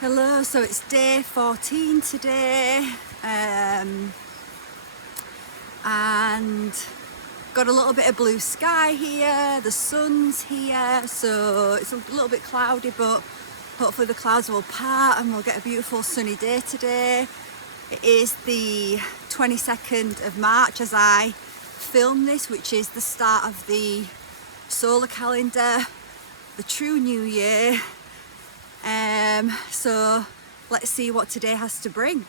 Hello, so it's day 14 today, and got a little bit of blue sky here, the sun's here, so it's a little bit cloudy, but hopefully the clouds will part and we'll get a beautiful sunny day today. It is the 22nd of March as I film this, which is the start of the solar calendar, the true new year. So let's see what today has to bring.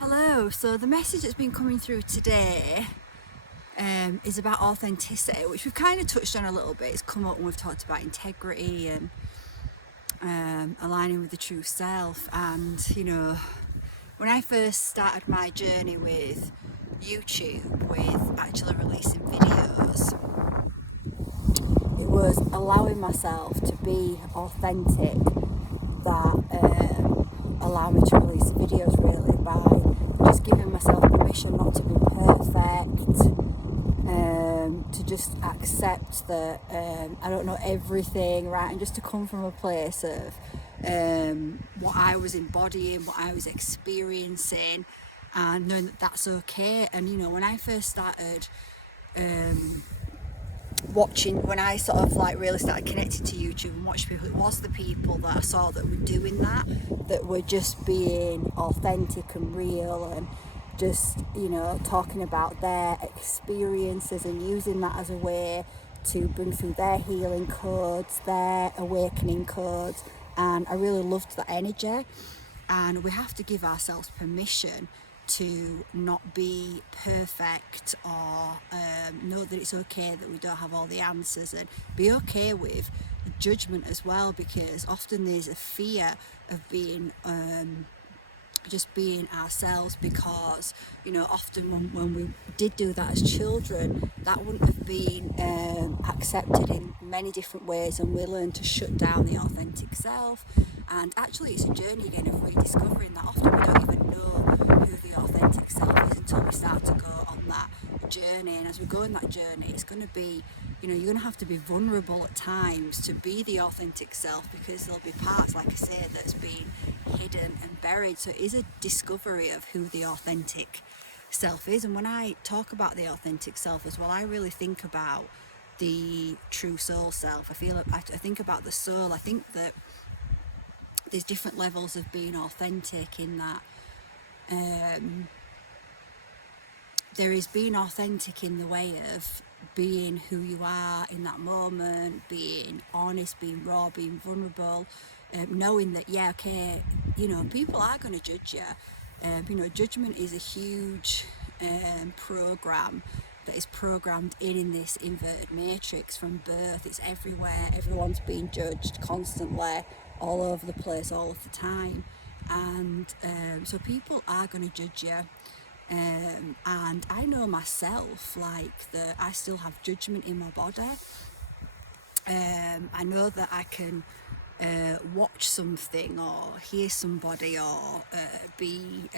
Hello, so the message that's been coming through today is about authenticity, which we've kind of touched on a little bit. It's come up when we've talked about integrity and aligning with the true self. And you know, when I first started my journey with YouTube, with actually releasing videos, it was allowing myself to be authentic that allowed me to release videos really by just giving myself permission not to be perfect, to just accept that I don't know everything, right, and just to come from a place of what I was embodying, what I was experiencing, and knowing that that's okay. And you know, when I first started watching, when I sort of like really started connecting to YouTube and watching people, it was the people that I saw that were doing that were just being authentic and real, and just, you know, talking about their experiences and using that as a way to bring through their healing codes, their awakening codes. And I really loved that energy. And we have to give ourselves permission to not be perfect, or know that it's okay that we don't have all the answers, and be okay with judgment as well, because often there's a fear of being just being ourselves, because you know, often when we did do that as children, that wouldn't have been accepted in many different ways, and we learn to shut down the authentic self. And actually it's a journey again of rediscovering that. Often we don't even know who the authentic self is until we start to go on that journey. And as we go on that journey, it's going to be, you know, you're going to have to be vulnerable at times to be the authentic self, because there'll be parts, like I say, that's been hidden and buried. So it is a discovery of who the authentic self is. And when I talk about the authentic self as well, I really think about the true soul self. I think about the soul. I think that there's different levels of being authentic, in that there is being authentic in the way of being who you are in that moment, being honest, being raw, being vulnerable, knowing that, yeah, okay, you know, people are going to judge you. You know, judgment is a huge program that is programmed in this inverted matrix from birth. It's everywhere. Everyone's being judged constantly, all over the place, all of the time. And so people are going to judge you. And I know myself, like, that I still have judgment in my body. I know that I can watch something or hear somebody, or be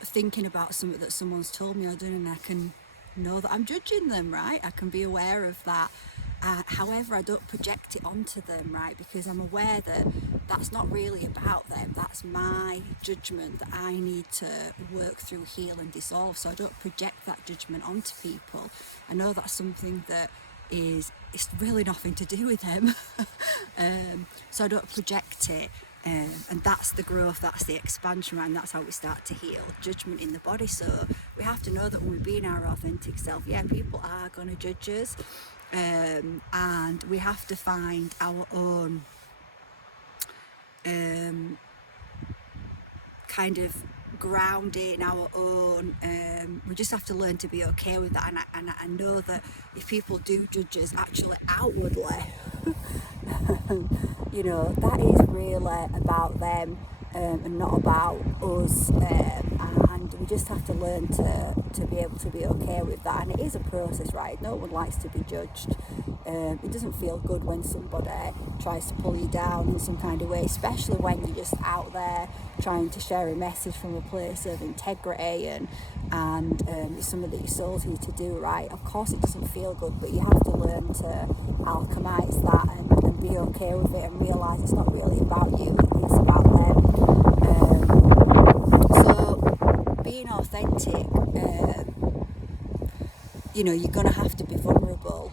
thinking about something that someone's told me or done, and I can know that I'm judging them, right? I can be aware of that. However, I don't project it onto them, right? Because I'm aware that that's not really about them. That's my judgment that I need to work through, heal and dissolve. So I don't project that judgment onto people. I know that's something that it's really nothing to do with them. So I don't project it. And that's the growth, that's the expansion, right? And that's how we start to heal judgment in the body. So we have to know that when we be in our authentic self, yeah, people are going to judge us. And we have to find our own kind of grounding, our own, we just have to learn to be okay with that. And I know that if people do judge us actually outwardly, you know, that is really about them and not about us, and we just have to learn to be able to be okay with that. And it is a process, right? No one likes to be judged. It doesn't feel good when somebody tries to pull you down in some kind of way, especially when you're just out there trying to share a message from a place of integrity and it's something that your soul's here to do, right? Of course it doesn't feel good, but you have to learn to alchemize that and be okay with it and realise it's not really about you, it's about them. So being authentic, you're going to have to be vulnerable,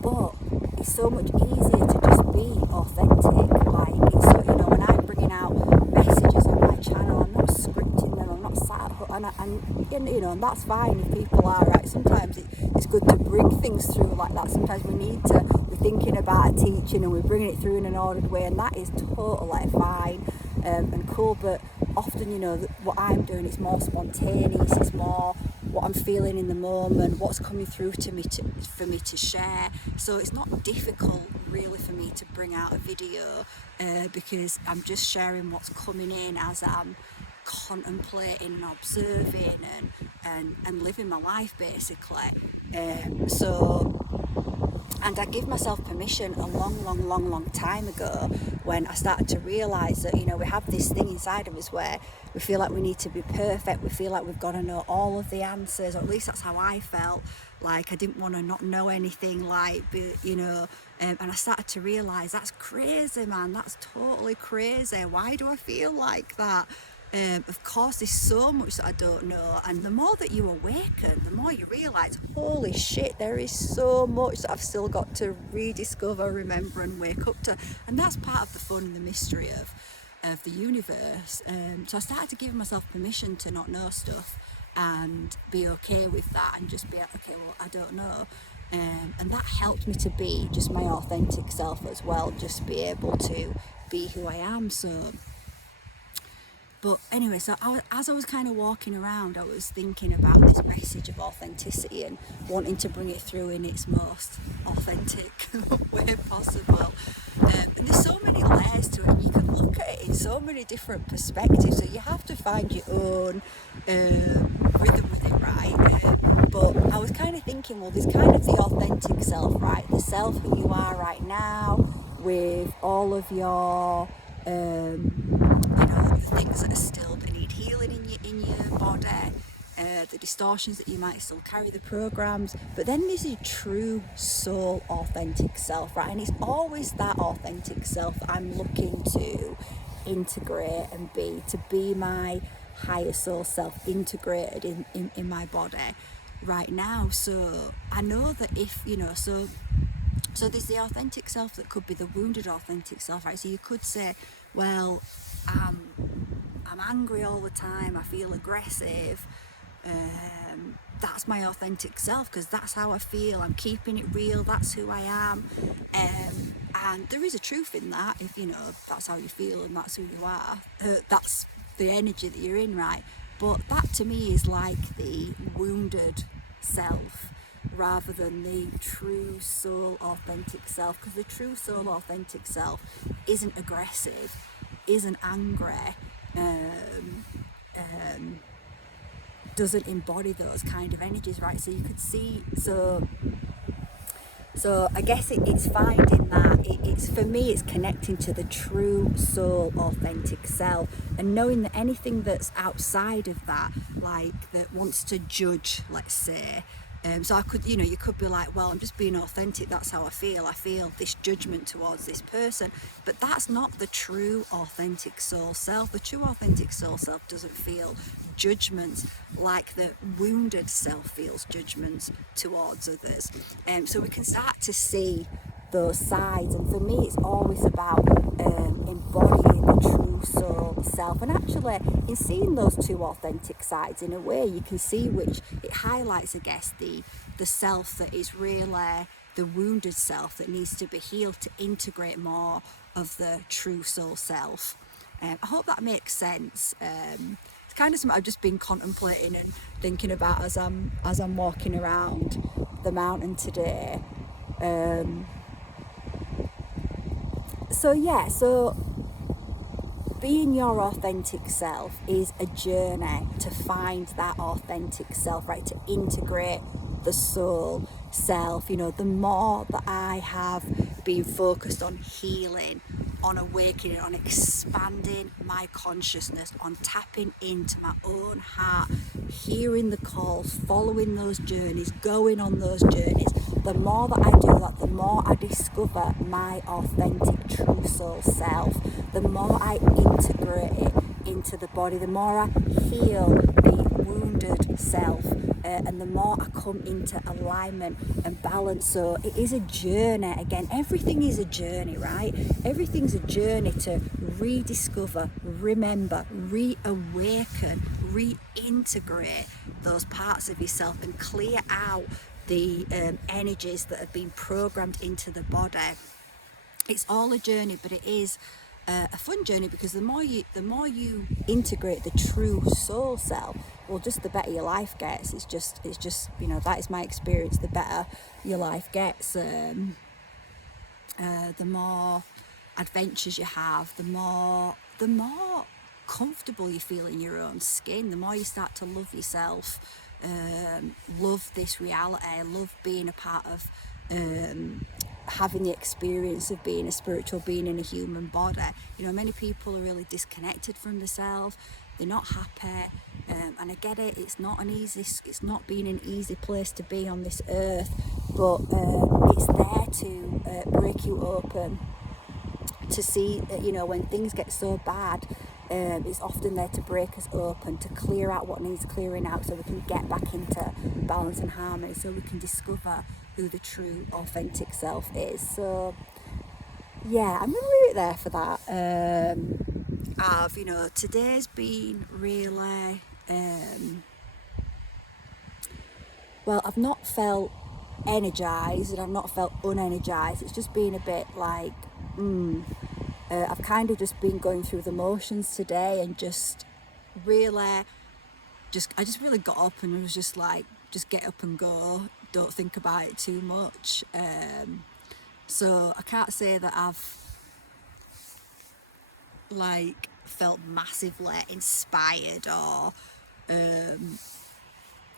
but it's so much easier to just be authentic. Like, it's so, when I'm bringing out messages on my channel, I'm not scripting them, I'm not sat and that's fine if people are, right? Sometimes it's good to bring things through like that. Sometimes we're thinking about a teaching and we're bringing it through in an ordered way, and that is totally fine and cool. But often, what I'm doing is more spontaneous, it's more what I'm feeling in the moment, what's coming through to me for me to share. So it's not difficult really for me to bring out a video because I'm just sharing what's coming in as I'm contemplating and observing and living my life, basically. And I give myself permission a long time ago when I started to realise that, we have this thing inside of us where we feel like we need to be perfect, we feel like we've got to know all of the answers, or at least that's how I felt. Like I didn't want to not know anything, and I started to realise that's crazy, man, that's totally crazy. Why do I feel like that? Of course there's so much that I don't know, and the more that you awaken, the more you realise, holy shit, there is so much that I've still got to rediscover, remember and wake up to. And that's part of the fun and the mystery of the universe. So I started to give myself permission to not know stuff and be okay with that and just be like, okay, well, I don't know. And that helped me to be just my authentic self as well, just be able to be who I am. But anyway, so as I was kind of walking around, I was thinking about this message of authenticity and wanting to bring it through in its most authentic way possible. And there's so many layers to it. You can look at it in so many different perspectives. So you have to find your own rhythm with it, right? But I was kind of thinking, well, there's kind of the authentic self, right? The self who you are right now, with all of your the things that are still that need healing in your body, the distortions that you might still carry, the programs. But then there's your true soul authentic self, right? And it's always that authentic self that I'm looking to integrate and to be my higher soul self integrated in my body right now. So I know that if so there's the authentic self that could be the wounded authentic self, right? So you could say, well, I'm angry all the time, I feel aggressive, that's my authentic self because that's how I feel, I'm keeping it real, that's who I am. And there is a truth in that. If that's how you feel and that's who you are, that's the energy that you're in, right? But that to me is like the wounded self rather than the true soul authentic self, because the true soul authentic self isn't aggressive, isn't angry, doesn't embody those kind of energies, right? So you could see, so I guess it's finding that it's for me, it's connecting to the true soul authentic self and knowing that anything that's outside of that, like that wants to judge, let's say, so I could, you could be like, well, I'm just being authentic, that's how I feel this judgment towards this person, but that's not the true authentic soul self. The true authentic soul self doesn't feel judgments like the wounded self feels judgments towards others. So we can start to see those sides, and for me it's always about embodying the true soul self. And actually in seeing those two authentic sides, in a way you can see which it highlights, I guess, the self that is really the wounded self that needs to be healed to integrate more of the true soul self. I hope that makes sense. It's kind of something I've just been contemplating and thinking about as I'm walking around the mountain today. So being your authentic self is a journey to find that authentic self, right? To integrate the soul self. You know, the more that I have been focused on healing, on awakening, on expanding my consciousness, on tapping into my own heart, hearing the calls, following those journeys, going on those journeys, the more that I do that, the more I discover my authentic true soul self, the more I integrate it into the body, the more I heal the wounded self, and the more I come into alignment and balance. So it is a journey. Again, everything is a journey, right? Everything's a journey to rediscover, remember, reawaken, reintegrate those parts of yourself and clear out the energies that have been programmed into the body. It's all a journey, but it is a fun journey, because the more you integrate the true soul self, well, just the better your life gets. It's just you know, that is my experience. The better your life gets, the more adventures you have, the more comfortable you feel in your own skin, the more you start to love yourself, love this reality, love being a part of having the experience of being a spiritual being in a human body. You know, many people are really disconnected from themselves, they're not happy, and I get it, it's not been an easy place to be on this earth, but it's there to break you open, to see, you know, when things get so bad, it's often there to break us open, to clear out what needs clearing out, so we can get back into balance and harmony, so we can discover who the true authentic self is. So yeah, I'm gonna leave it there for that. You know, today's been really well, I've not felt energized and I've not felt unenergized. It's just been a bit like I've kind of just been going through the motions today, and just really I just really got up and was just like, just get up and go, don't think about it too much. So I can't say that I've like felt massively inspired or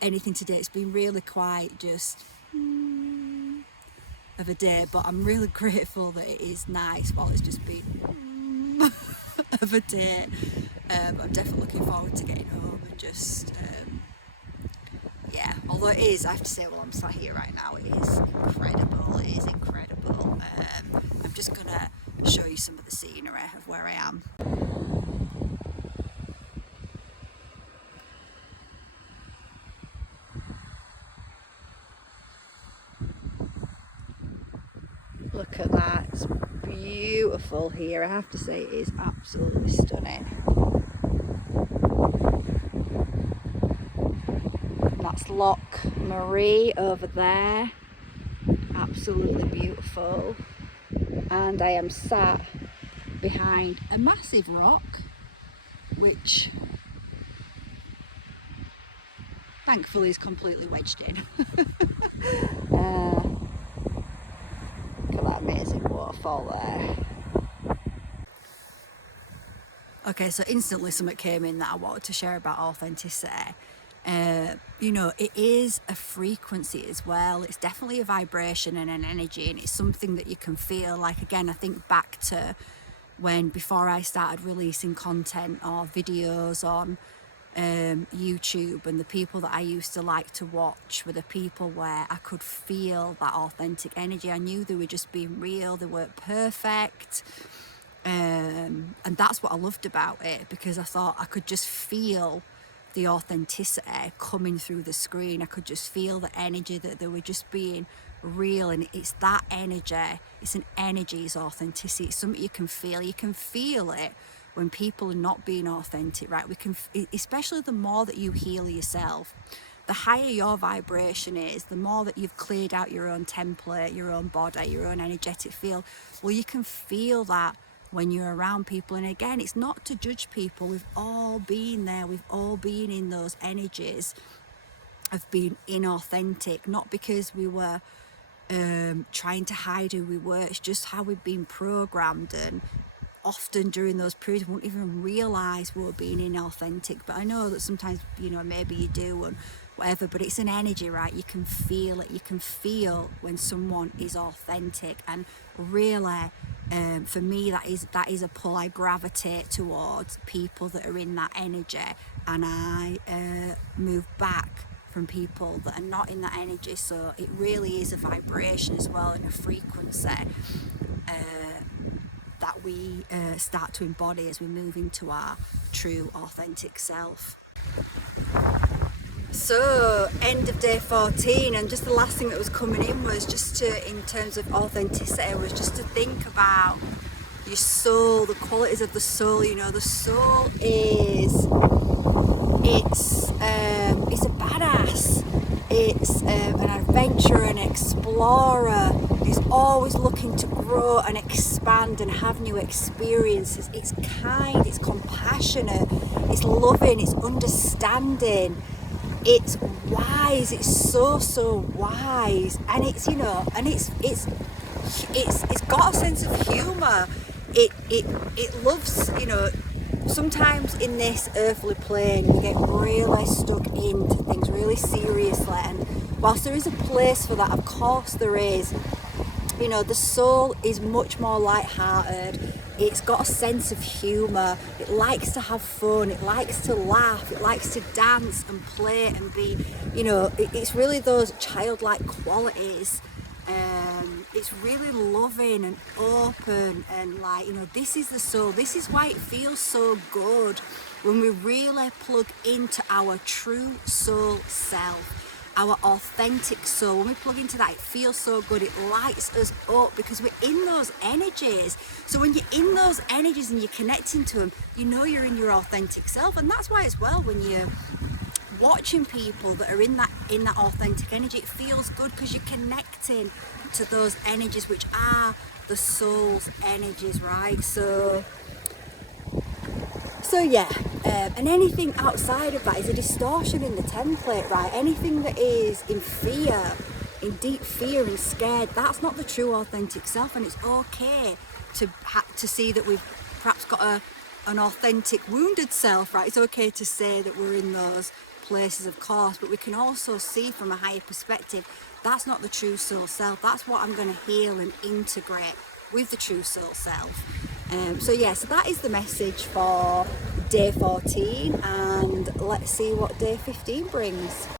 anything today. It's been really quite just of a day, but I'm really grateful that it is nice while it's just been of a day. I'm definitely looking forward to getting home and just yeah, although it is, I have to say, while I'm sat here right now, it is incredible. I'm just gonna show you some of the scenery of where I am. Look at that, it's beautiful here. I have to say, it is absolutely stunning. That's Loch Marie over there, absolutely beautiful. And I am sat behind a massive rock, which thankfully is completely wedged in. Look at that amazing waterfall there. Okay, so instantly something came in that I wanted to share about authenticity. You know, it is a frequency as well. It's definitely a vibration and an energy, and it's something that you can feel. Like, again, I think back to when, before I started releasing content or videos on YouTube, and the people that I used to like to watch were the people where I could feel that authentic energy. I knew they were just being real, they weren't perfect. And that's what I loved about it, because I thought I could just feel the authenticity coming through the screen. I could just feel the energy, that they were just being real. And it's that energy, it's an energy, it's authenticity, it's something you can feel. You can feel it when people are not being authentic, right? We can, especially the more that you heal yourself, the higher your vibration is, the more that you've cleared out your own template, your own body, your own energetic field. Well, you can feel that when you're around people. And again, it's not to judge people. We've all been there. We've all been in those energies of being inauthentic, not because we were trying to hide who we were. It's just how we've been programmed. And often during those periods we won't even realise we're being inauthentic. But I know that sometimes, you know, maybe you do and whatever, but it's an energy, right? You can feel it. You can feel when someone is authentic, and really for me that is a pull. I gravitate towards people that are in that energy, and I move back from people that are not in that energy. So it really is a vibration as well, and a frequency that we start to embody as we move into our true authentic self. So end of day 14, and just the last thing that was coming in was just to, in terms of authenticity, was just to think about your soul, the qualities of the soul. You know, the soul is it's a badass. It's an adventurer, an explorer. It's always looking to grow and expand and have new experiences. It's kind, it's compassionate, it's loving, it's understanding, it's wise, it's so wise, and it's, you know, and it's got a sense of humour. It loves, you know, sometimes in this earthly plane we get really stuck into things really seriously, and whilst there is a place for that, of course there is, you know, the soul is much more light-hearted. It's got a sense of humour. It likes to have fun. It likes to laugh. It likes to dance and play and be, you know, it's really those childlike qualities. It's really loving and open, and like, you know, this is the soul. This is why it feels so good when we really plug into our true soul self. Our authentic soul, when we plug into that, it feels so good. It lights us up because we're in those energies. So when you're in those energies and you're connecting to them, you know you're in your authentic self. And that's why as well, when you're watching people that are in that authentic energy, it feels good because you're connecting to those energies, which are the soul's energies, right? So yeah, and anything outside of that is a distortion in the template, right? Anything that is in fear, in deep fear and scared, that's not the true authentic self. And it's okay to see that we've perhaps got an authentic wounded self, right? It's okay to say that we're in those places, of course, but we can also see from a higher perspective, that's not the true soul self. That's what I'm going to heal and integrate with the true soul self. So that is the message for day 14, and let's see what day 15 brings.